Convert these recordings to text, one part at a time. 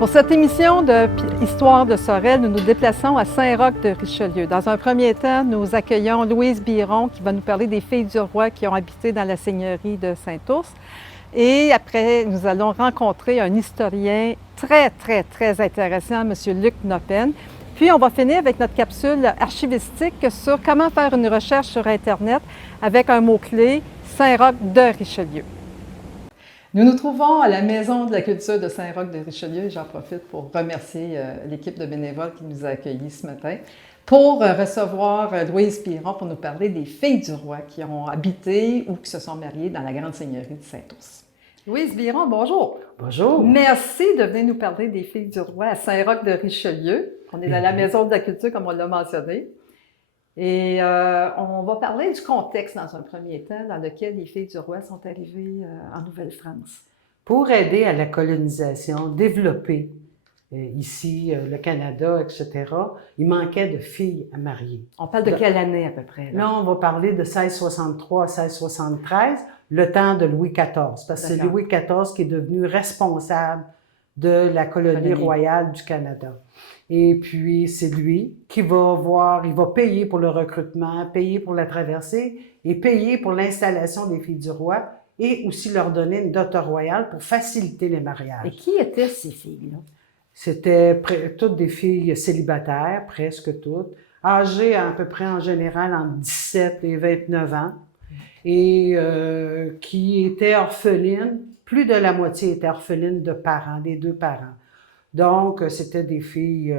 Pour cette émission de Histoire de Sorel, nous nous déplaçons à Saint-Roch de Richelieu. Dans un premier temps, nous accueillons Louise Biron qui va nous parler des filles du roi qui ont habité dans la seigneurie de Saint-Ours. Et après, nous allons rencontrer un historien très intéressant, M. Luc Noppen. Puis, on va finir avec notre capsule archivistique sur comment faire une recherche sur Internet avec un mot-clé Saint-Roch de Richelieu. Nous nous trouvons à la Maison de la culture de Saint-Roch de Richelieu et j'en profite pour remercier l'équipe de bénévoles qui nous a accueillis ce matin pour recevoir Louise Biron pour nous parler des filles du roi qui ont habité ou qui se sont mariées dans la grande seigneurie de Saint-Ours. Louise Biron, bonjour. Bonjour. Merci de venir nous parler des filles du roi à Saint-Roch de Richelieu. On est dans la Maison de la culture, comme on l'a mentionné. Et on va parler du contexte dans un premier temps dans lequel les filles du roi sont arrivées en Nouvelle-France. Pour aider à la colonisation, développer ici le Canada, etc., il manquait de filles à marier. On parle de quelle année à peu près? Là, on va parler de 1663 à 1673, le temps de Louis XIV, parce que c'est Louis XIV qui est devenu responsable de la colonie royale du Canada. Et puis, c'est lui qui va il va payer pour le recrutement, payer pour la traversée et payer pour l'installation des filles du roi et aussi leur donner une dot royale pour faciliter les mariages. Et qui étaient ces filles-là? C'était toutes des filles célibataires, presque toutes, âgées à peu près en général entre 17 et 29 ans et qui étaient orphelines. Plus de la moitié étaient orphelines de parents, des deux parents. Donc, c'était des filles,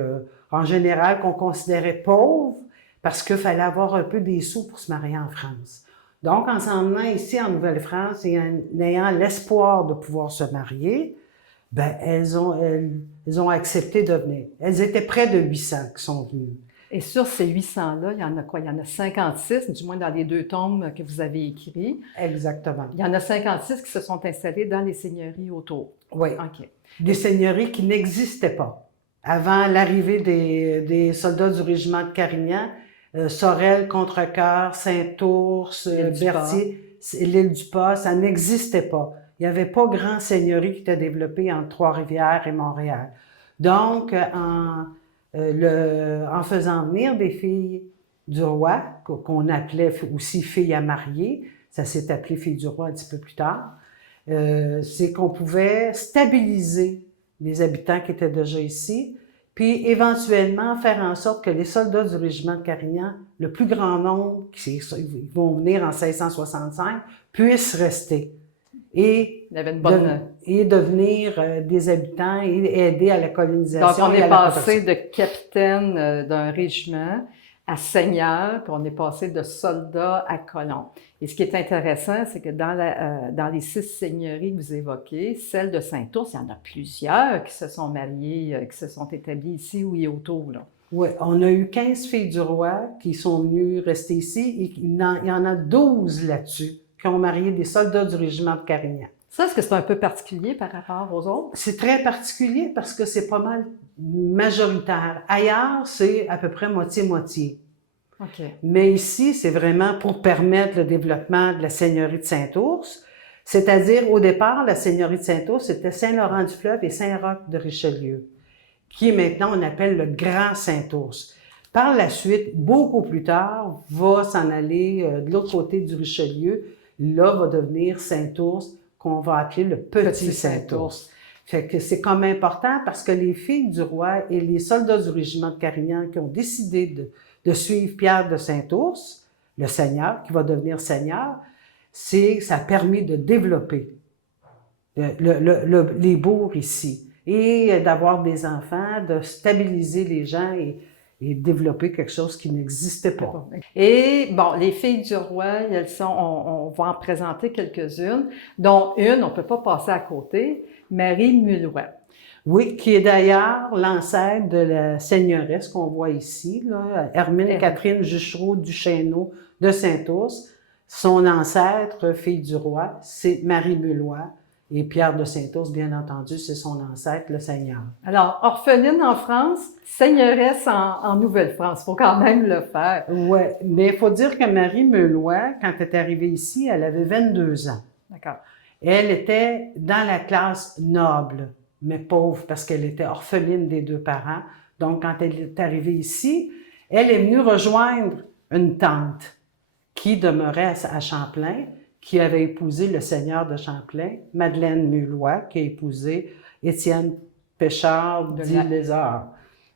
en général, qu'on considérait pauvres parce qu'il fallait avoir un peu des sous pour se marier en France. Donc, en s'en venant ici en Nouvelle-France et en ayant l'espoir de pouvoir se marier, ben, elles ont accepté de venir. Elles étaient près de 800 qui sont venues. Et sur ces 800-là, il y en a quoi? Il y en a 56, du moins dans les deux tomes que vous avez écrits. Exactement. Il y en a 56 qui se sont installés dans les seigneuries autour. Oui. OK. Des seigneuries qui n'existaient pas. Avant l'arrivée des soldats du régiment de Carignan, Sorel, Contrecoeur, Saint-Ours, Berthier, l'île du Pas, ça n'existait pas. Il n'y avait pas grand seigneurie qui était développée entre Trois-Rivières et Montréal. Donc, en faisant venir des filles du roi, qu'on appelait aussi filles à marier, ça s'est appelé filles du roi un petit peu plus tard, c'est qu'on pouvait stabiliser les habitants qui étaient déjà ici, puis éventuellement faire en sorte que les soldats du régiment de Carignan, le plus grand nombre qui vont venir en 1665, puissent rester et devenir des habitants et aider à la colonisation. Donc, on est passé de capitaine d'un régiment à seigneur, puis on est passé de soldat à colon. Et ce qui est intéressant, c'est que dans les 6 seigneuries que vous évoquez, celle de Saint-Ours, il y en a plusieurs qui se sont mariées, qui se sont établies ici ou autour, là. Oui, on a eu 15 filles du roi qui sont venues rester ici et il y en a 12 là-dessus qui ont marié des soldats du régiment de Carignan. Ça, est-ce que c'est un peu particulier par rapport aux autres? C'est très particulier parce que c'est pas mal majoritaire. Ailleurs, c'est à peu près moitié-moitié. Okay. Mais ici, c'est vraiment pour permettre le développement de la seigneurie de Saint-Ours. C'est-à-dire, au départ, la seigneurie de Saint-Ours, c'était Saint-Laurent-du-Fleuve et Saint-Roch de Richelieu, qui maintenant, on appelle le Grand Saint-Ours. Par la suite, beaucoup plus tard, va s'en aller de l'autre côté du Richelieu. Là, va devenir Saint-Ours, qu'on va appeler le Petit Saint-Ours. Fait que c'est comme important parce que les filles du roi et les soldats du régiment de Carignan qui ont décidé de suivre Pierre de Saint-Ours, le seigneur, qui va devenir seigneur, ça a permis de développer les bourgs ici et d'avoir des enfants, de stabiliser les gens et développer quelque chose qui n'existait pas. Et bon, les filles du roi, elles sont, on va en présenter quelques-unes, dont une, on ne peut pas passer à côté, Marie Mulloy. Oui, qui est d'ailleurs l'ancêtre de la seigneuresse qu'on voit ici, là, Hermine Catherine Juchereau Duchesneau de Saint-Ours. Son ancêtre, fille du roi, c'est Marie Mulloy. Et Pierre de Saint-Ours, bien entendu, c'est son ancêtre, le seigneur. Alors, orpheline en France, seigneuresse en Nouvelle-France. Il faut quand même le faire. Oui, mais il faut dire que Marie Mulloy, quand elle est arrivée ici, elle avait 22 ans. D'accord. Elle était dans la classe noble mais pauvre parce qu'elle était orpheline des 2 parents. Donc, quand elle est arrivée ici, elle est venue rejoindre une tante qui demeurait à Champlain, qui avait épousé le seigneur de Champlain, Madeleine Mulloy, qui a épousé Étienne Péchard dit Lézard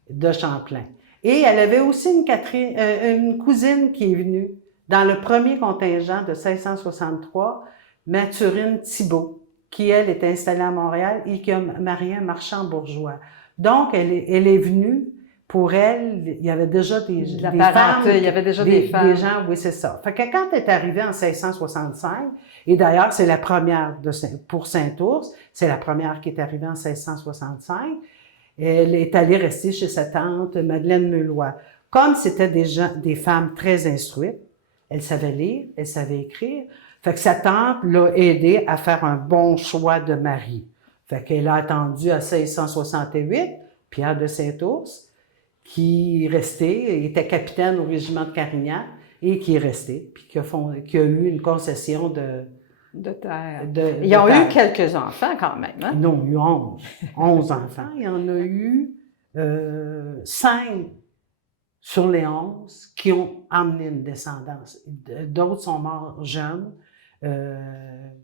de Champlain. Et elle avait aussi une cousine qui est venue dans le premier contingent de 1663, Mathurine Thibault, qui, elle, était installée à Montréal et qui a marié un marchand bourgeois. Donc, elle est venue. Pour elle, il y avait déjà des femmes. Il y avait déjà des femmes. Des gens, oui, c'est ça. Fait que quand elle est arrivée en 1665, et d'ailleurs, c'est la première pour Saint-Ours, c'est la première qui est arrivée en 1665, elle est allée rester chez sa tante Madeleine Mulloy. Comme c'était des femmes très instruites, elle savait lire, elle savait écrire, fait que sa tante l'a aidée à faire un bon choix de mari. Fait qu'elle a attendu à 1668, Pierre de Saint-Ours, qui était capitaine au régiment de Carignan et qui est resté, puis qui a eu une concession de terre. Ils ont eu quelques enfants quand même, hein? Non, il y a eu 11 enfants. Il y en a eu 5 sur les 11 qui ont amené une descendance. D'autres sont morts jeunes,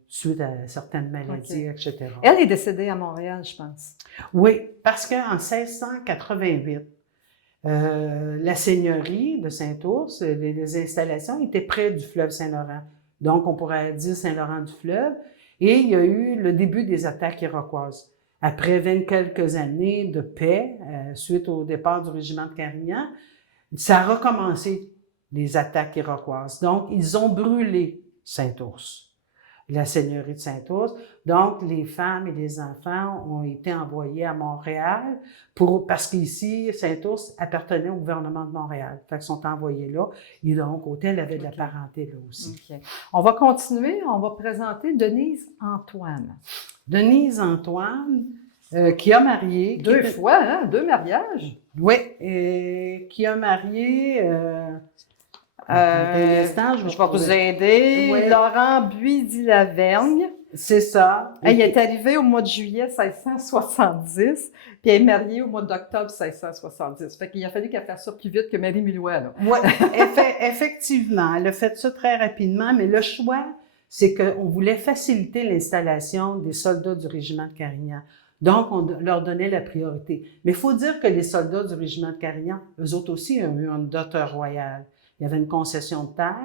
suite à certaines maladies, etc. Elle est décédée à Montréal, je pense. Oui, parce qu'en 1688, la seigneurie de Saint-Ours, les installations étaient près du fleuve Saint-Laurent. Donc, on pourrait dire Saint-Laurent-du-Fleuve. Et il y a eu le début des attaques iroquoises. Après 20 quelques années de paix, suite au départ du régiment de Carignan, ça a recommencé, les attaques iroquoises. Donc, ils ont brûlé Saint-Ours, la seigneurie de Saint-Ours. Donc, les femmes et les enfants ont été envoyés à Montréal parce qu'ici, Saint-Ours appartenait au gouvernement de Montréal. Fait qu'ils sont envoyés là. Et donc, Hôtel avait de la parenté là aussi. Okay. On va continuer. On va présenter Denise Antoine. Denise Antoine, qui a marié... 2 fois, hein? 2 mariages. Oui, qui a marié... je vais vous aider. Oui. Laurent Buis-Lavergne. C'est ça. Elle est arrivée au mois de juillet 1670, puis elle est mariée au mois d'octobre 1670. Fait qu'il a fallu qu'elle fasse ça plus vite que Marie Mulloy, là. Oui, effectivement. Elle a fait ça très rapidement, mais le choix, c'est qu'on voulait faciliter l'installation des soldats du régiment de Carignan. Donc, on leur donnait la priorité. Mais il faut dire que les soldats du régiment de Carignan, eux autres aussi, ont eu une dot royale. Il y avait une concession de terre,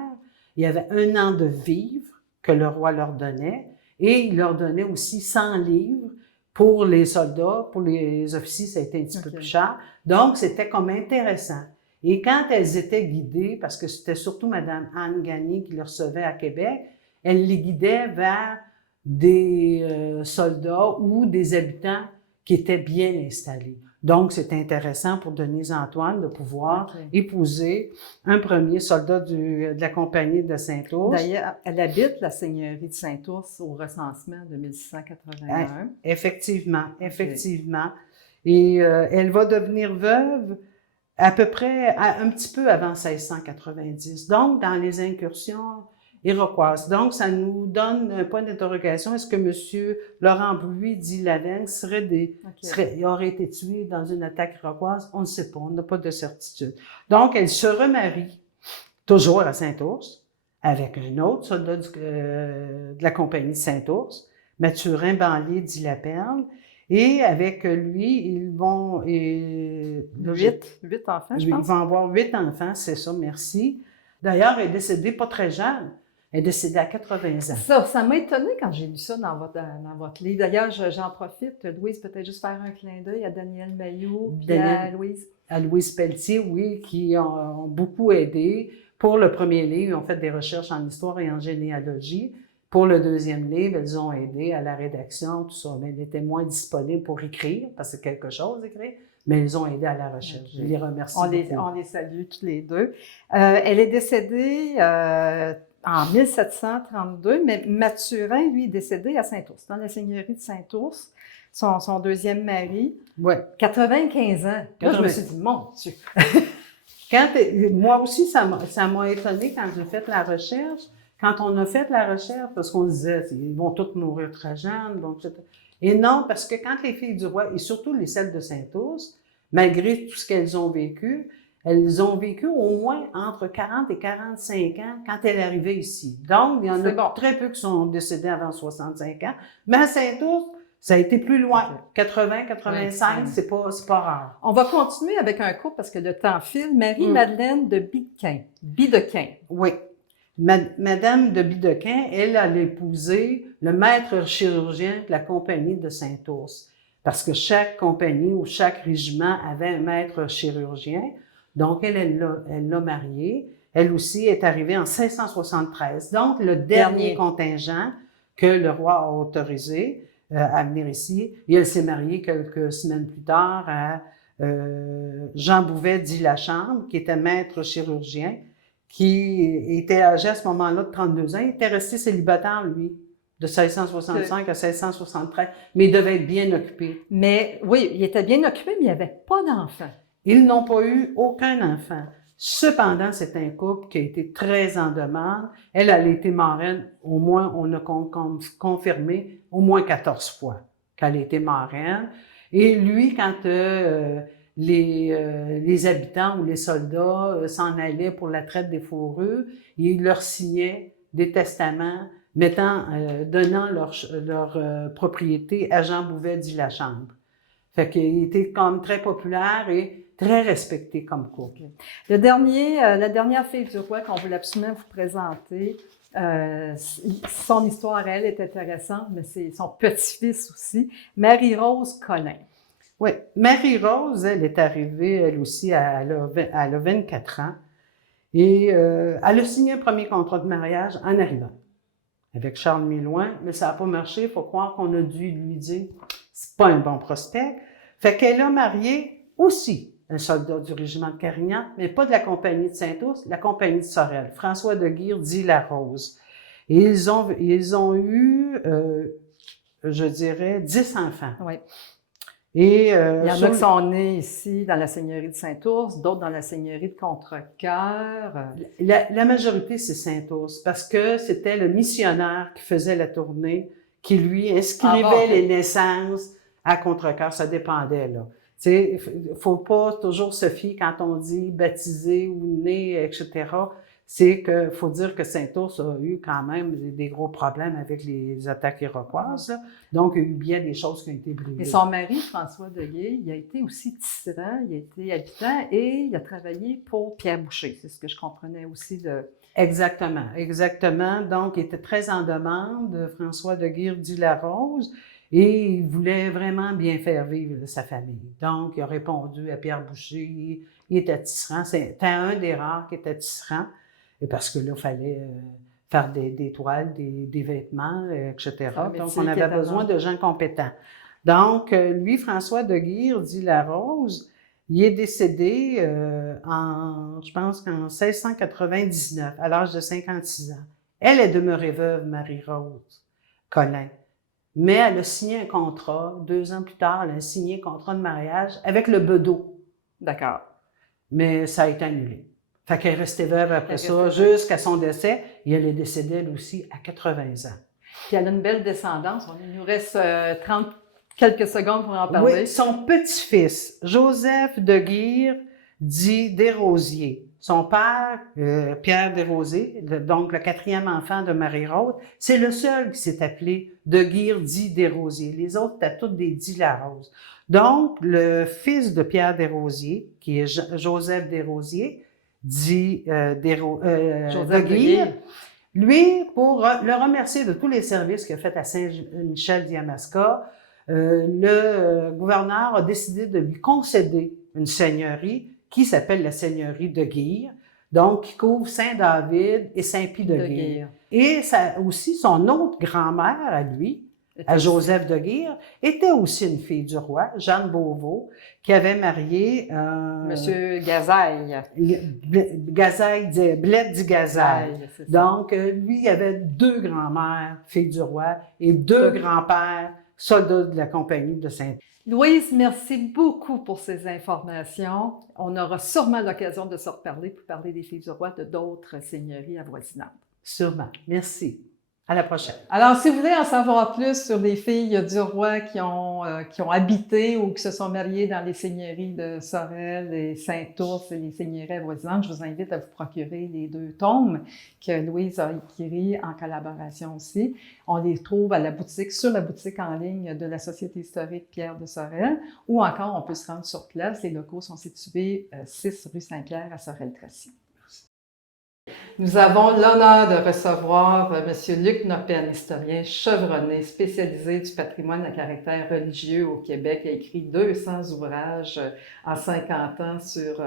il y avait 1 an de vivres que le roi leur donnait, et il leur donnait aussi 100 livres pour les soldats, pour les officiers, ça a été un petit peu plus cher. Donc, c'était comme intéressant. Et quand elles étaient guidées, parce que c'était surtout Mme Anne Gagné qui les recevait à Québec, elle les guidait vers des soldats ou des habitants qui étaient bien installés. Donc, c'est intéressant pour Denise Antoine de pouvoir épouser un premier soldat de la compagnie de Saint-Ours. D'ailleurs, elle habite la seigneurie de Saint-Ours au recensement de 1681. Effectivement. Et elle va devenir veuve à peu près, un petit peu avant 1690. Donc, dans les incursions iroquoises. Donc, ça nous donne un point d'interrogation. Est-ce que M. Laurent Buis-Lavergne aurait été tué dans une attaque iroquoise? On ne sait pas, on n'a pas de certitude. Donc, elle se remarie, toujours à Saint-Ours, avec un autre soldat de la compagnie de Saint-Ours, Mathurin Banlier dit la Perle, et avec lui, ils vont... 8 enfants, je pense. Ils vont avoir 8 enfants, c'est ça, merci. D'ailleurs, elle est décédée pas très jeune. Elle est décédée à 80 ans. Ça m'a étonnée quand j'ai lu ça dans votre livre. D'ailleurs, j'en profite, Louise, peut-être juste faire un clin d'œil à Daniel Mailloux et à Louise. À Louise Pelletier, oui, qui ont beaucoup aidé. Pour le premier livre, ils ont fait des recherches en histoire et en généalogie. Pour le deuxième livre, elles ont aidé à la rédaction, tout ça. Mais elles étaient moins disponibles pour écrire, parce que c'est quelque chose écrire. Mais ils ont aidé à la recherche. Je les remercie. On les salue tous les deux. Elle est décédée en 1732, mais Mathurin, lui, est décédé à Saint-Ours, dans la seigneurie de Saint-Ours, son deuxième mari. Ouais. 95 ans. Là, je me suis dit, mon Dieu! Moi aussi, ça m'a étonnée quand j'ai fait la recherche. Quand on a fait la recherche, parce qu'on disait, ils vont tous mourir très jeunes, donc, et non, parce que quand les filles du roi, et surtout les celles de Saint-Ours, malgré tout ce qu'elles ont vécu, elles ont vécu au moins entre 40 et 45 ans quand elle est arrivée ici. Donc, il y en a très peu qui sont décédés avant 65 ans. Mais à Saint-Ours, ça a été plus loin. 80, 85, c'est pas rare. On va continuer avec un couple parce que le temps file. Marie-Madeleine de Bidequin. Oui. Madame de Bidequin, elle a épousé le maître chirurgien de la compagnie de Saint-Ours. Parce que chaque compagnie ou chaque régiment avait un maître chirurgien. Donc, elle l'a marié. Elle aussi est arrivée en 1673. Donc, le dernier contingent que le roi a autorisé à venir ici. Et elle s'est mariée quelques semaines plus tard à Jean Bouvet dit Lachambre, qui était maître chirurgien, qui était âgé à ce moment-là de 32 ans. Il était resté célibataire, lui, de 1665 à 1673, mais il devait être bien occupé. Mais oui, il était bien occupé, mais il n'y avait pas d'enfant. Ils n'ont pas eu aucun enfant. Cependant, c'est un couple qui a été très en demande. Elle a été marraine, au moins, on a confirmé, au moins 14 fois qu'elle a été marraine. Et lui, quand les habitants ou les soldats s'en allaient pour la traite des fourrures, il leur signait des testaments donnant leur propriété à Jean Bouvet dit Lachambre. Fait qu'il était comme très populaire et très respecté comme couple. La dernière fille du roi qu'on voulait absolument vous présenter, son histoire, elle, est intéressante, mais c'est son petit-fils aussi, Marie-Rose Collin. Oui, Marie-Rose, elle est arrivée, elle aussi, elle a 24 ans, et elle a signé un premier contrat de mariage en arrivant avec Charles Milouin, mais ça n'a pas marché. Il faut croire qu'on a dû lui dire c'est pas un bon prospect. Fait qu'elle a marié aussi un soldat du régiment de Carignan, mais pas de la compagnie de Saint-Ours, la compagnie de Sorel, François de Guire dit La Rose. Et ils ont eu, je dirais, 10 enfants. Oui. Et, il y en a qui sont nés ici dans la seigneurie de Saint-Ours, d'autres dans la seigneurie de Contrecoeur. La majorité, c'est Saint-Ours, parce que c'était le missionnaire qui faisait la tournée, qui lui inscrivait les naissances à Contrecoeur. Ça dépendait, là. Tu sais, faut pas toujours se fier quand on dit baptisé ou né, etc. C'est que faut dire que Saint-Ours a eu quand même des gros problèmes avec les attaques iroquoises. Là. Donc, il y a eu bien des choses qui ont été brûlées. Et son mari, François de Guille, il a été aussi tisserand, il a été habitant et il a travaillé pour Pierre Boucher. C'est ce que je comprenais aussi de... Exactement, exactement. Donc, il était très en demande, François de Guire dit La Rose. Et il voulait vraiment bien faire vivre sa famille. Donc, il a répondu à Pierre Boucher, il était tisserand. C'était un des rares qui était tisserand, et parce que là, il fallait faire des toiles, des vêtements, etc. Donc, on avait besoin de gens compétents. Donc, lui, François de Guire dit La Rose, il est décédé je pense qu'en 1699, à l'âge de 56 ans. Elle est demeurée veuve, Marie-Rose Collin. Mais elle a signé un contrat, 2 ans plus tard, elle a signé un contrat de mariage avec le bedeau. D'accord. Mais ça a été annulé. Fait qu'elle est restée veuve après ça, jusqu'à son décès, et elle est décédée, elle aussi, à 80 ans. Puis elle a une belle descendance. Il nous reste 30 quelques secondes pour en parler. Oui, son petit-fils, Joseph de Guire, dit Desrosiers. Son père, Pierre Desrosiers, donc le 4e enfant de Marie-Rose, c'est le seul qui s'est appelé de Guire dit Desrosiers. Les autres étaient tous des dit La Rose. Donc, le fils de Pierre Desrosiers, qui est Joseph Desrosiers, dit de Guire, lui, pour le remercier de tous les services qu'il a fait à Saint-Michel-d'Yamaska, le gouverneur a décidé de lui concéder une seigneurie qui s'appelle la seigneurie de Guire, donc qui couvre Saint-David et Saint-Pie de Guire. Et ça, aussi, son autre grand-mère à lui, à Joseph de Guire, était aussi une fille du roi, Jeanne Beauvau, qui avait marié Monsieur Gazaille. Bled dit Gazaille. Donc, lui, il avait 2 grands-mères, filles du roi, et 2 grands-pères, soldats de la compagnie de Saint-Ours. Louise, merci beaucoup pour ces informations. On aura sûrement l'occasion de se reparler pour parler des filles du roi de d'autres seigneuries avoisinantes. Sûrement. Merci. À la prochaine. Alors, si vous voulez en savoir plus sur les filles du roi qui ont habité ou qui se sont mariées dans les seigneuries de Sorel et Saint-Ours et les seigneuries avoisinantes, je vous invite à vous procurer les 2 tomes que Louise a écrits en collaboration aussi. On les trouve à la boutique, sur la boutique en ligne de la Société historique Pierre de Sorel, ou encore on peut se rendre sur place. Les locaux sont situés 6 rue Saint-Pierre à Sorel-Tracy. Nous avons l'honneur de recevoir M. Luc Noppen, historien chevronné, spécialisé du patrimoine à caractère religieux au Québec. Il a écrit 200 ouvrages en 50 ans sur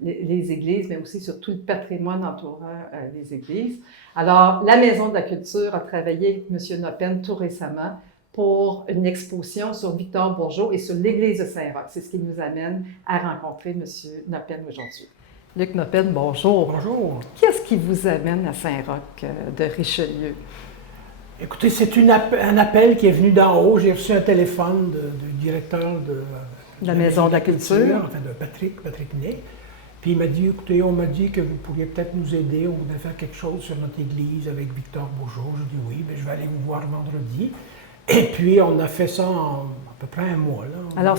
les églises, mais aussi sur tout le patrimoine entourant les églises. Alors, la Maison de la Culture a travaillé avec M. Noppen tout récemment pour une exposition sur Victor Bourgeot et sur l'église de Saint-Roch. C'est ce qui nous amène à rencontrer M. Noppen aujourd'hui. Luc Noppen, bonjour. Bonjour. Qu'est-ce qui vous amène à Saint-Roch de Richelieu? Écoutez, c'est un appel qui est venu d'en haut. J'ai reçu un téléphone du directeur de la Maison de la Culture, enfin de Patrick Ney. Puis il m'a dit, écoutez, on m'a dit que vous pourriez peut-être nous aider, on voudrait faire quelque chose sur notre église avec Victor Bourgeot. Je dis oui, bien, je vais aller vous voir vendredi. Et puis on a fait ça en à peu près un mois. Là. Alors,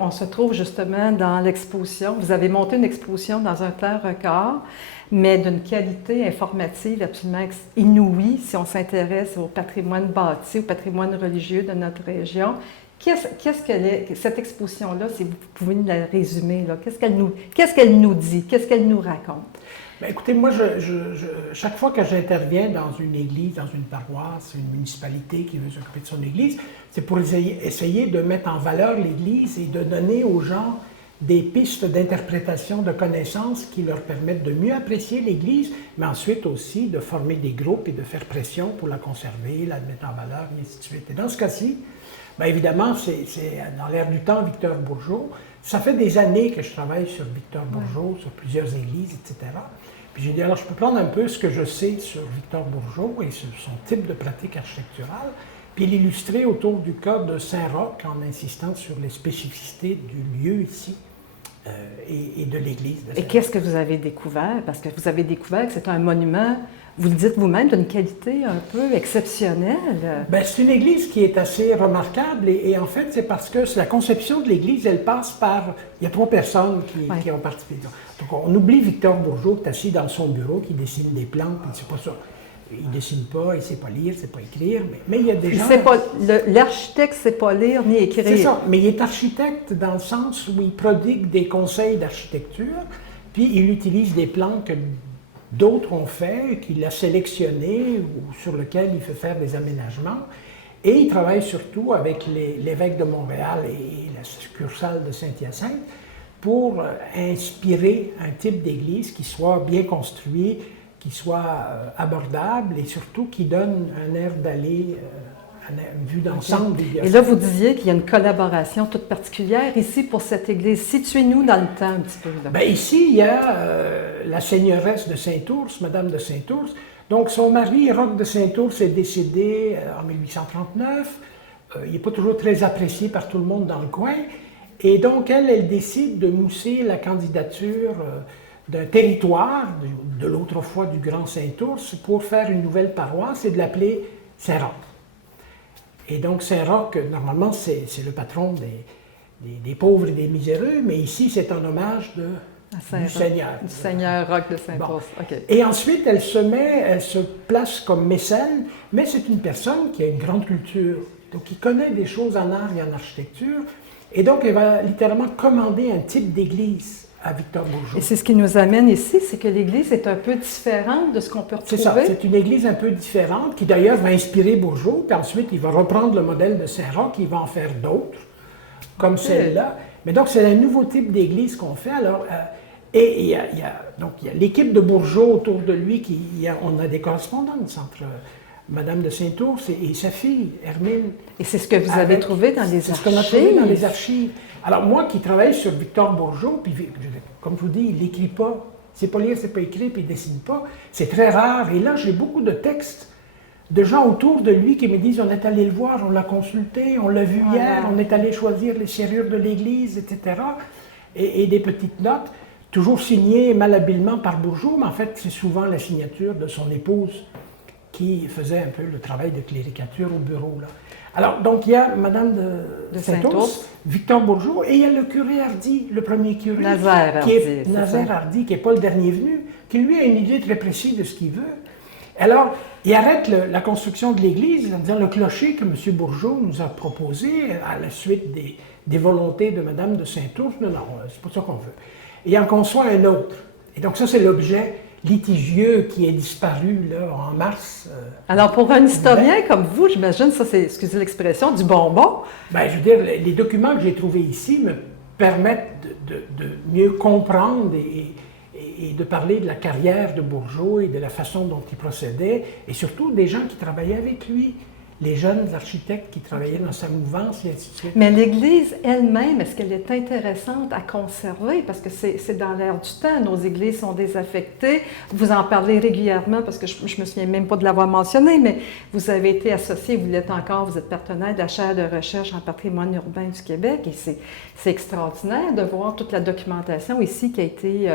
on se trouve justement dans l'exposition. Vous avez monté une exposition dans un temps record, mais d'une qualité informative absolument inouïe si on s'intéresse au patrimoine bâti, au patrimoine religieux de notre région. Qu'est-ce que cette exposition-là, si vous pouvez nous la résumer, qu'est-ce qu'elle nous dit, qu'est-ce qu'elle nous raconte? Bien, écoutez, moi, chaque fois que j'interviens dans une église, dans une paroisse, une municipalité qui veut s'occuper de son église, c'est pour essayer de mettre en valeur l'église et de donner aux gens des pistes d'interprétation, de connaissances qui leur permettent de mieux apprécier l'église, mais ensuite aussi de former des groupes et de faire pression pour la conserver, la mettre en valeur, et ainsi de suite. Et dans ce cas-ci, bien évidemment, c'est dans l'air du temps Victor Bourgeot. Ça fait des années que je travaille sur Victor Bourgeot, sur plusieurs églises, etc. Puis j'ai dit, alors je peux prendre un peu ce que je sais sur Victor Bourgeot et sur son type de pratique architecturale, puis l'illustrer autour du cas de Saint-Roch en insistant sur les spécificités du lieu ici et de l'église. Et qu'est-ce que vous avez découvert? Parce que vous avez découvert que c'est un monument, vous le dites vous-même, d'une qualité un peu exceptionnelle. Bien, c'est une église qui est assez remarquable et en fait, c'est parce que la conception de l'église, elle passe par... Il y a 3 personnes qui ont participé. Donc, on oublie Victor Bourgeot qui est assis dans son bureau, qui dessine des plans, puis c'est pas ça. Il ne dessine pas, il ne sait pas lire, il ne sait pas écrire, mais il y a des gens... L'architecte ne sait pas lire ni écrire. C'est ça, mais il est architecte dans le sens où il prodigue des conseils d'architecture, puis il utilise des plans que d'autres ont fait, qu'il a sélectionnés ou sur lesquels il fait faire des aménagements. Et il travaille surtout avec l'évêque de Montréal et la succursale de Saint-Hyacinthe pour inspirer un type d'église qui soit bien construit, qui soit abordable et surtout qui donne un air d'aller, une vue d'ensemble. Et là, vous disiez qu'il y a une collaboration toute particulière ici pour cette église. Situez-nous dans le temps un petit peu. Bien, ici, il y a la seigneuresse de Saint-Ours, Madame de Saint-Ours. Donc, son mari, Roch de Saint-Ours, est décédé en 1839. Il n'est pas toujours très apprécié par tout le monde dans le coin. Et donc, elle décide de mousser la candidature d'un territoire, de l'autrefois du Grand Saint-Ours, pour faire une nouvelle paroisse et de l'appeler Saint-Roch. Et donc, Saint-Roch, normalement, c'est le patron des pauvres et des miséreux, mais ici, c'est en hommage du Seigneur. Du Seigneur Roch de Saint-Ours. Bon. Okay. Et ensuite, elle se place comme mécène, mais c'est une personne qui a une grande culture, donc qui connaît des choses en art et en architecture, et donc elle va littéralement commander un type d'église à Victor Bourgeot. Et c'est ce qui nous amène ici, c'est que l'église est un peu différente de ce qu'on peut retrouver. C'est ça, c'est une église un peu différente, qui d'ailleurs va inspirer Bourgeot, puis ensuite il va reprendre le modèle de Saint-Roch, il va en faire d'autres, comme celle-là. Mais donc c'est un nouveau type d'église qu'on fait. Alors, et il y a l'équipe de Bourgeot autour de lui, on a des correspondances entre Madame de Saint-Ours et sa fille, Hermine. Et c'est ce que vous avez trouvé dans les archives? C'est ce qu'on a trouvé dans les archives. Alors moi qui travaille sur Victor Bourgeot, puis comme je vous dis, il n'écrit pas, c'est pas lire, c'est pas écrire, puis il dessine pas, c'est très rare. Et là, j'ai beaucoup de textes de gens autour de lui qui me disent, on est allé le voir, on l'a consulté, on l'a vu hier, on est allé choisir les serrures de l'église, etc. Et des petites notes, toujours signées malhabilement par Bourgeot, mais en fait, c'est souvent la signature de son épouse qui faisait un peu le travail de cléricature au bureau. Là. Alors, donc, il y a Madame de Saint-Ours, Victor Bourgeot, et il y a le curé Hardy, le premier curé, Nazaire Hardy, qui n'est pas le dernier venu, qui lui a une idée très précise de ce qu'il veut. Alors, il arrête la construction de l'église en disant le clocher que M. Bourgeot nous a proposé à la suite des volontés de Madame de Saint-Ours, non, c'est pas ça qu'on veut. Et il en conçoit un autre. Et donc, ça, c'est l'objet litigieux qui est disparu là, en mars. Alors, pour un historien comme vous, j'imagine, ça c'est, excusez l'expression, du bonbon. Bien, je veux dire, les documents que j'ai trouvés ici me permettent de mieux comprendre et de parler de la carrière de Bourgeot et de la façon dont il procédait, et surtout des gens qui travaillaient avec lui, les jeunes architectes qui travaillaient dans sa mouvance, et ainsi de suite. Mais l'Église elle-même, est-ce qu'elle est intéressante à conserver? Parce que c'est dans l'air du temps, nos églises sont désaffectées. Vous en parlez régulièrement, parce que je me souviens même pas de l'avoir mentionné, mais vous avez été associé, vous l'êtes encore, vous êtes partenaire de la chaire de recherche en patrimoine urbain du Québec, et c'est extraordinaire de voir toute la documentation ici qui a été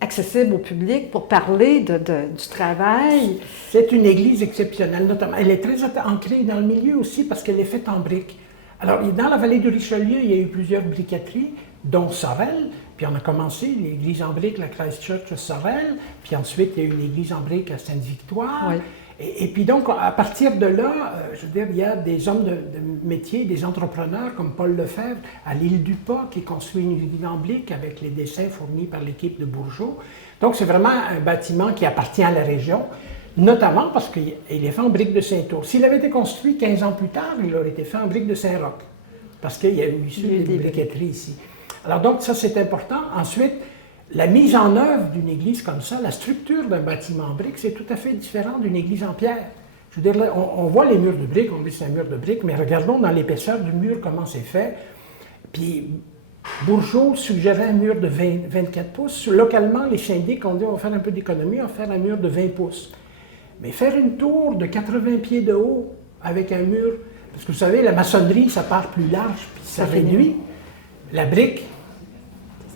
accessible au public pour parler du travail. C'est une église exceptionnelle, notamment. Elle est très ancrée dans le milieu aussi parce qu'elle est faite en briques. Alors, dans la vallée du Richelieu, il y a eu plusieurs briqueteries, dont Sorel, puis on a commencé l'église en briques, la Christchurch de Sorel, puis ensuite il y a eu l'église en briques à Sainte-Victoire. Oui. Et puis donc, à partir de là, je veux dire, il y a des hommes de métier, des entrepreneurs comme Paul Lefebvre à l'île du Pas qui construit une église en briques avec les dessins fournis par l'équipe de Bourgeot. Donc, c'est vraiment un bâtiment qui appartient à la région, notamment parce qu'il est fait en briques de Saint-Ours. S'il avait été construit 15 ans plus tard, il aurait été fait en briques de Saint-Roch, parce qu'il y a eu des briqueteries ici. Alors donc, ça, c'est important. Ensuite, la mise en œuvre d'une église comme ça, la structure d'un bâtiment en briques, c'est tout à fait différent d'une église en pierre. Je veux dire, là, on voit les murs de briques, on dit que c'est un mur de briques, mais regardons dans l'épaisseur du mur comment c'est fait. Puis Bourgeot suggérait un mur de 24 pouces. Localement, les syndics ont dit on va faire un peu d'économie, on va faire un mur de 20 pouces. Mais faire une tour de 80 pieds de haut avec un mur, parce que vous savez, la maçonnerie, ça part plus large, puis ça réduit. La brique,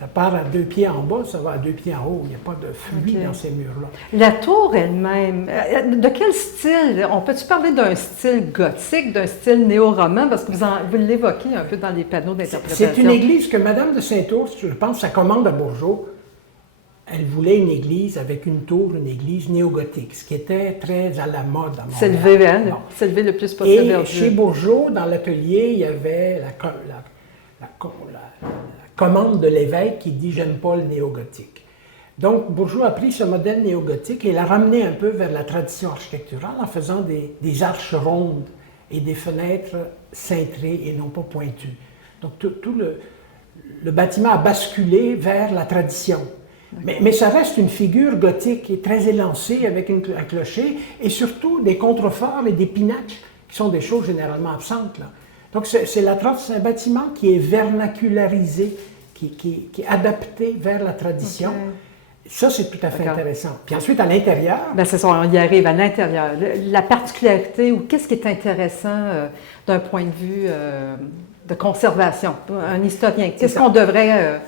ça part à 2 pieds en bas, ça va à 2 pieds en haut. Il n'y a pas de fluide dans ces murs-là. La tour elle-même, de quel style? On peut-tu parler d'un style gothique, d'un style néo-roman? Parce que vous l'évoquez un peu dans les panneaux d'interprétation. C'est une église que Madame de Saint-Ours, je pense, sa commande à Bourgeot, elle voulait une église avec une tour, une église néo-gothique, ce qui était très à la mode à Montréal. S'élever le plus possible vers Dieu. Et chez Bourgeot, dans l'atelier, il y avait la commande de l'évêque qui dit « j'aime pas le néo-gothique ». Donc, Bourgeot a pris ce modèle néo-gothique et l'a ramené un peu vers la tradition architecturale en faisant des arches rondes et des fenêtres cintrées et non pas pointues. Donc, tout le bâtiment a basculé vers la tradition. Mais ça reste une figure gothique et très élancée avec un clocher et surtout des contreforts et des pinacles qui sont des choses généralement absentes, là. Donc, c'est un bâtiment qui est vernacularisé, qui est adapté vers la tradition. Okay. Ça, c'est tout à fait intéressant. Puis ensuite, à l'intérieur... Bien, c'est ça, on y arrive à l'intérieur. La particularité ou qu'est-ce qui est intéressant d'un point de vue de conservation, un historien? Qu'est-ce qu'on devrait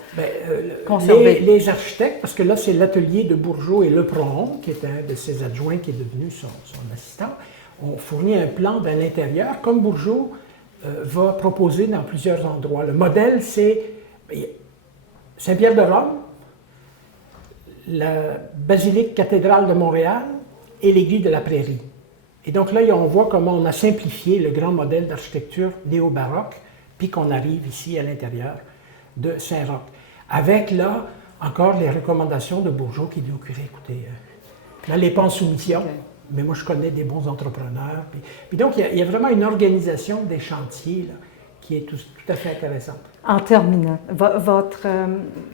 conserver? Les architectes, parce que là, c'est l'atelier de Bourgeot et Leprohon, qui est un de ses adjoints qui est devenu son assistant, ont fourni un plan de l'intérieur, comme Bourgeot va proposer dans plusieurs endroits. Le modèle, c'est Saint-Pierre-de-Rome, la basilique cathédrale de Montréal et l'église de la Prairie. Et donc là, on voit comment on a simplifié le grand modèle d'architecture néo-baroque, puis qu'on arrive ici à l'intérieur de Saint-Roch. Avec là, encore les recommandations de Bourgeot qui dit au curé, écoutez, là, les pas en soumission. Okay. Mais moi, je connais des bons entrepreneurs. Puis donc, il y a vraiment une organisation des chantiers là, qui est tout à fait intéressante. En terminant,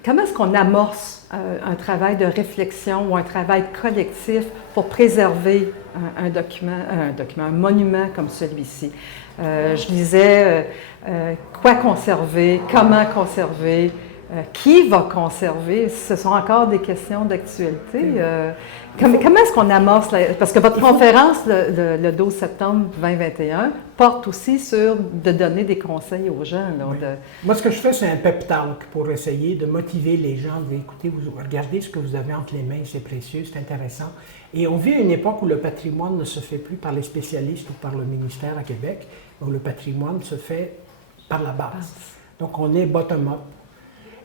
comment est-ce qu'on amorce un travail de réflexion ou un travail collectif pour préserver un monument comme celui-ci? Je disais quoi conserver, comment conserver, Qui va conserver? Ce sont encore des questions d'actualité. Comment est-ce qu'on amorce? Parce que votre conférence, le 12 septembre 2021, porte aussi sur de donner des conseils aux gens. Là, oui. Moi, ce que je fais, c'est un pep talk pour essayer de motiver les gens, de dire, écoutez, regardez ce que vous avez entre les mains, c'est précieux, c'est intéressant. Et on vit à une époque où le patrimoine ne se fait plus par les spécialistes ou par le ministère à Québec, où le patrimoine se fait par la base. Donc, on est bottom-up.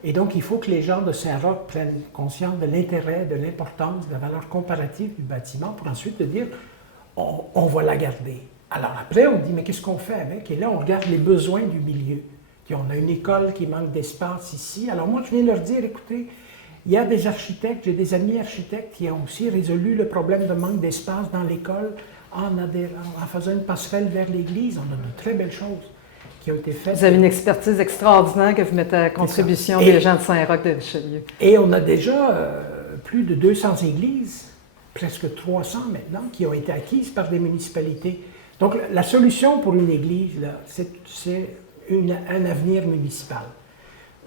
Et donc, il faut que les gens de Saint-Roch prennent conscience de l'intérêt, de l'importance, de la valeur comparative du bâtiment pour ensuite dire, on va la garder. Alors après, on dit, mais qu'est-ce qu'on fait avec? Et là, on regarde les besoins du milieu. Puis on a une école qui manque d'espace ici. Alors moi, je viens leur dire, écoutez, il y a des architectes, j'ai des amis architectes qui ont aussi résolu le problème de manque d'espace dans l'école en faisant une passerelle vers l'église. On a de très belles choses qui ont été faites. Vous avez une expertise extraordinaire que vous mettez à la contribution des gens de Saint-Roch-de-Richelieu. Et on a déjà plus de 200 églises, presque 300 maintenant, qui ont été acquises par des municipalités. Donc la solution pour une église, c'est un avenir municipal.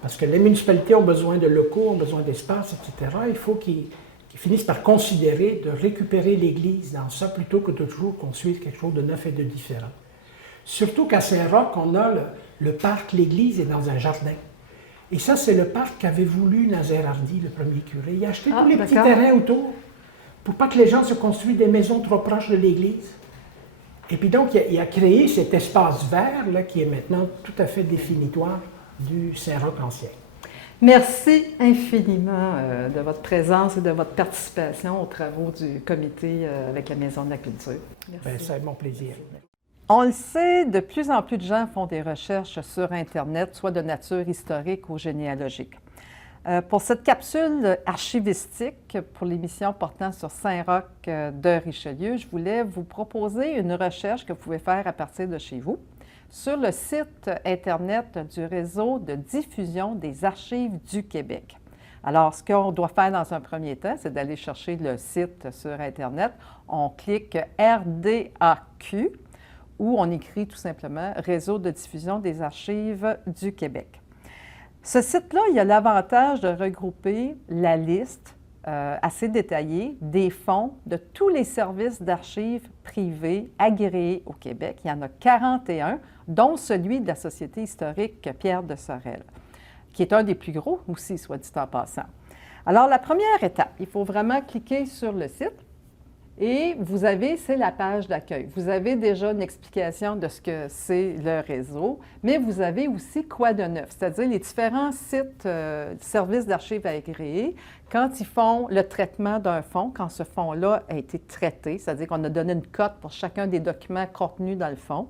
Parce que les municipalités ont besoin de locaux, ont besoin d'espace, etc. Il faut qu'ils finissent par considérer de récupérer l'église dans ça plutôt que de toujours construire quelque chose de neuf et de différent. Surtout qu'à Saint-Roch, on a le parc, l'église est dans un jardin. Et ça, c'est le parc qu'avait voulu Nazaire Hardy, le premier curé. Il a acheté tous les petits terrains autour pour pas que les gens se construisent des maisons trop proches de l'église. Et puis donc, il a créé cet espace vert là, qui est maintenant tout à fait définitoire du Saint-Roch ancien. Merci infiniment de votre présence et de votre participation aux travaux du comité avec la Maison de la Culture. Merci. C'est mon plaisir. On le sait, de plus en plus de gens font des recherches sur Internet, soit de nature historique ou généalogique. Pour cette capsule archivistique, pour l'émission portant sur Saint-Roch de Richelieu, je voulais vous proposer une recherche que vous pouvez faire à partir de chez vous sur le site Internet du Réseau de diffusion des archives du Québec. Alors, ce qu'on doit faire dans un premier temps, c'est d'aller chercher le site sur Internet. On clique RDAQ, où on écrit tout simplement « Réseau de diffusion des archives du Québec ». Ce site-là, il a l'avantage de regrouper la liste assez détaillée des fonds de tous les services d'archives privés agréés au Québec. Il y en a 41, dont celui de la Société historique Pierre de Sorel, qui est un des plus gros aussi, soit dit en passant. Alors, la première étape, il faut vraiment cliquer sur le site. Et vous avez, c'est la page d'accueil. Vous avez déjà une explication de ce que c'est le réseau, mais vous avez aussi quoi de neuf, c'est-à-dire les différents sites, services d'archives agréés, quand ils font le traitement d'un fonds, quand ce fonds-là a été traité, c'est-à-dire qu'on a donné une cote pour chacun des documents contenus dans le fonds,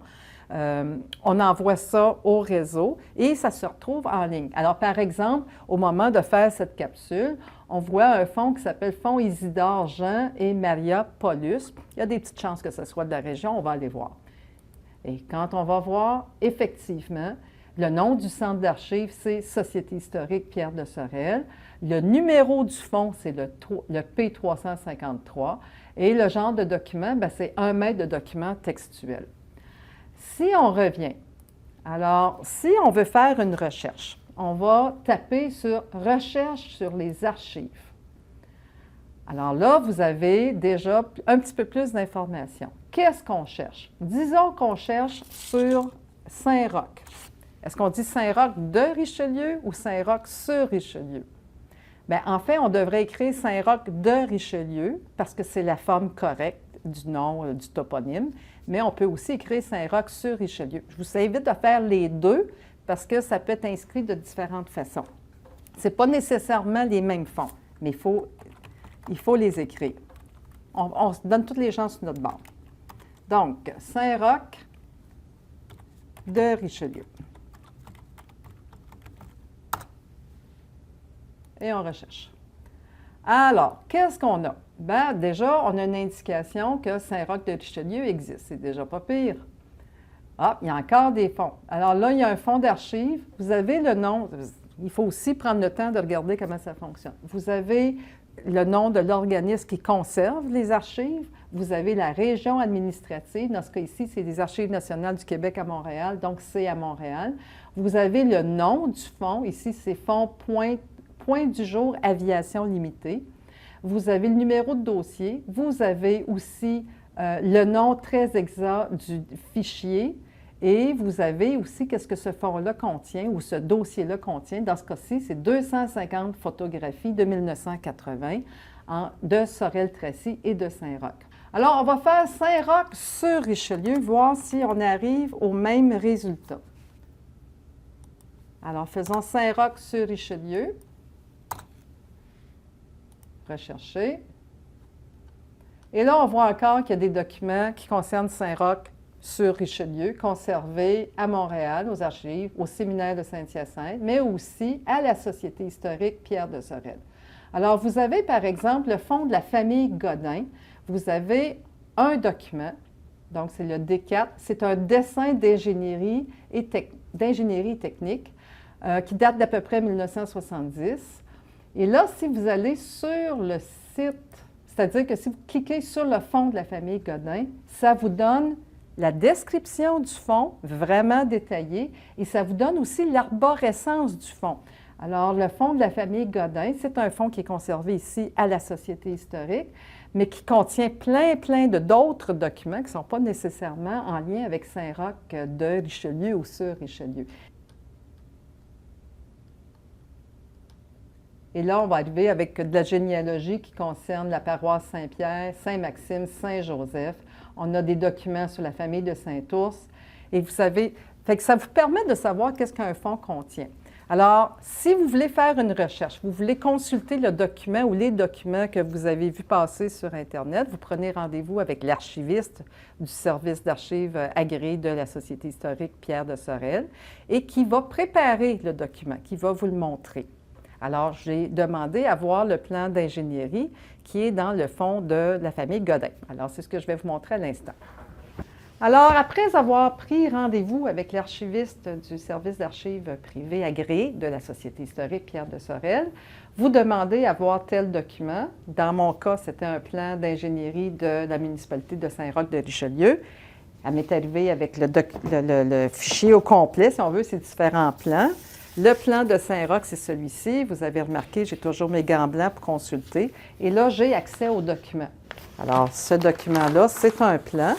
on envoie ça au réseau et ça se retrouve en ligne. Alors, par exemple, au moment de faire cette capsule, on voit un fonds qui s'appelle Fonds Isidore Jean et Maria Paulus. Il y a des petites chances que ce soit de la région, on va aller voir. Et quand on va voir, effectivement, le nom du centre d'archives, c'est Société historique Pierre de Sorel. Le numéro du fonds, c'est le P353. Et le genre de document, c'est 1 mètre de document textuel. Si on revient, alors, si on veut faire une recherche, on va taper sur « Recherche sur les archives ». Alors là, vous avez déjà un petit peu plus d'informations. Qu'est-ce qu'on cherche? Disons qu'on cherche sur Saint-Roch. Est-ce qu'on dit Saint-Roch de Richelieu ou Saint-Roch sur Richelieu? Bien, en fait, on devrait écrire Saint-Roch de Richelieu parce que c'est la forme correcte du nom du toponyme, mais on peut aussi écrire Saint-Roch sur Richelieu. Je vous invite à faire les deux parce que ça peut être inscrit de différentes façons. Ce n'est pas nécessairement les mêmes fonds, mais il faut les écrire. On se donne toutes les chances sur notre bord. Donc, Saint-Roch de Richelieu. Et on recherche. Alors, qu'est-ce qu'on a? Bien, déjà, on a une indication que Saint-Roch de Richelieu existe. C'est déjà pas pire. Ah, il y a encore des fonds. Alors là, il y a un fonds d'archives. Vous avez le nom. Il faut aussi prendre le temps de regarder comment ça fonctionne. Vous avez le nom de l'organisme qui conserve les archives. Vous avez la région administrative. Dans ce cas ici, c'est les Archives nationales du Québec à Montréal, donc c'est à Montréal. Vous avez le nom du fonds. Ici, c'est Fonds Point du jour Aviation Limitée. Vous avez le numéro de dossier. Vous avez aussi le nom très exact du fichier. Et vous avez aussi qu'est-ce que ce fonds-là contient ou ce dossier-là contient. Dans ce cas-ci, c'est 250 photographies de 1980 de Sorel-Tracy et de Saint-Roch. Alors, on va faire Saint-Roch sur Richelieu, voir si on arrive au même résultat. Alors, faisons Saint-Roch sur Richelieu. Rechercher. Et là, on voit encore qu'il y a des documents qui concernent Saint-Roch sur Richelieu, conservés à Montréal, aux archives, au séminaire de Saint-Hyacinthe, mais aussi à la Société historique Pierre de Sorel. Alors, vous avez, par exemple, le fonds de la famille Godin. Vous avez un document, donc c'est le D4, c'est un dessin d'ingénierie et technique qui date d'à peu près 1970. Et là, si vous allez sur le site, c'est-à-dire que si vous cliquez sur le fonds de la famille Godin, ça vous donne la description du fonds, vraiment détaillée, et ça vous donne aussi l'arborescence du fonds. Alors, le fonds de la famille Godin, c'est un fonds qui est conservé ici à la Société historique, mais qui contient plein d'autres documents qui ne sont pas nécessairement en lien avec Saint-Roch de Richelieu ou sur Richelieu. Et là, on va arriver avec de la généalogie qui concerne la paroisse Saint-Pierre, Saint-Maxime, Saint-Joseph. On a des documents sur la famille de Saint-Ours. Et vous savez, fait que ça vous permet de savoir qu'est-ce qu'un fonds contient. Alors, si vous voulez faire une recherche, vous voulez consulter le document ou les documents que vous avez vus passer sur Internet, vous prenez rendez-vous avec l'archiviste du service d'archives agréé de la Société historique Pierre de Sorel et qui va préparer le document, qui va vous le montrer. Alors, j'ai demandé à voir le plan d'ingénierie qui est dans le fonds de la famille Godin. Alors, c'est ce que je vais vous montrer à l'instant. Alors, après avoir pris rendez-vous avec l'archiviste du service d'archives privé agréé de la Société historique Pierre de Sorel, vous demandez à voir tel document. Dans mon cas, c'était un plan d'ingénierie de la municipalité de Saint-Roch de Richelieu. Elle m'est arrivée avec le fichier au complet, si on veut, ces différents plans. Le plan de Saint-Roch, c'est celui-ci. Vous avez remarqué, j'ai toujours mes gants blancs pour consulter. Et là, j'ai accès au document. Alors, ce document-là, c'est un plan.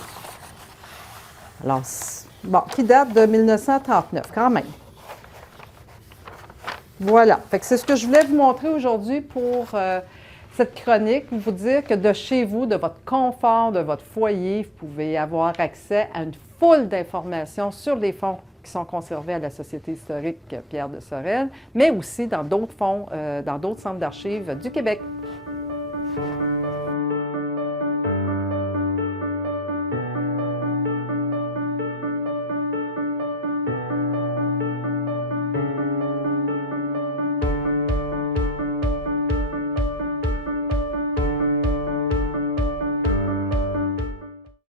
Alors, bon, qui date de 1939, quand même. Voilà. Fait que c'est ce que je voulais vous montrer aujourd'hui pour cette chronique. Vous dire que de chez vous, de votre confort, de votre foyer, vous pouvez avoir accès à une foule d'informations sur les fonds qui sont conservés à la Société historique Pierre de Sorel, mais aussi dans d'autres fonds, dans d'autres centres d'archives du Québec.